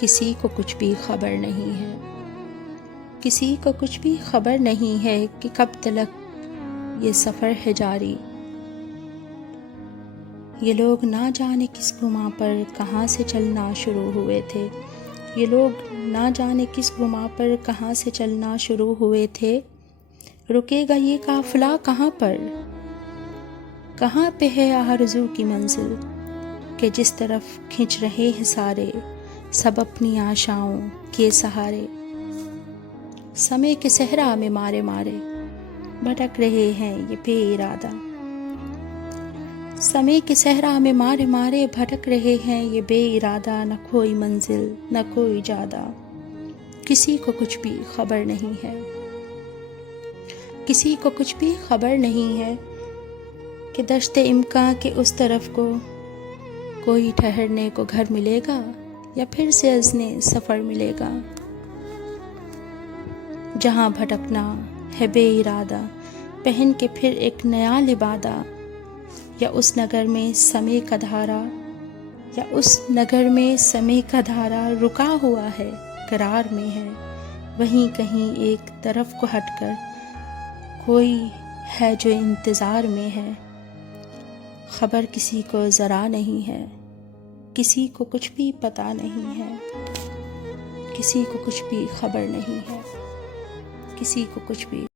کسی کو کچھ بھی خبر نہیں ہے، کسی کو کچھ بھی خبر نہیں ہے کہ کب تلک یہ سفر ہے جاری۔ یہ لوگ نہ جانے کس گماں پر کہاں سے چلنا شروع ہوئے تھے، یہ لوگ نہ جانے کس گماں پر کہاں سے چلنا شروع ہوئے تھے۔ رکے گا یہ قافلہ کہاں پر، کہاں پہ ہے آرزو کی منزل، کہ جس طرف کھنچ رہے ہیں سارے سب اپنی آشاؤں کے سہارے۔ سمے کے صحرا میں مارے مارے بھٹک رہے ہیں یہ بے ارادہ، سمے کے صحرا میں مارے مارے بھٹک رہے ہیں یہ بے ارادہ۔ نہ کوئی منزل نہ کوئی جادہ، کسی کو کچھ بھی خبر نہیں ہے، کسی کو کچھ بھی خبر نہیں ہے کہ دشت امکاں کے اس طرف کو کوئی ٹھہرنے کو گھر ملے گا یا پھر سے اذن سفر ملے گا۔ جہاں بھٹکنا ہے بے ارادہ پہن کے پھر ایک نیا لبادہ، یا اس نگر میں سمے کا دھارا، یا اس نگر میں سمے کا دھارا رکا ہوا ہے قرار میں ہے۔ وہیں کہیں ایک طرف کو ہٹ کر کوئی ہے جو انتظار میں ہے۔ خبر کسی کو ذرا نہیں ہے، کسی کو کچھ بھی پتہ نہیں ہے، کسی کو کچھ بھی خبر نہیں ہے، کسی کو کچھ بھی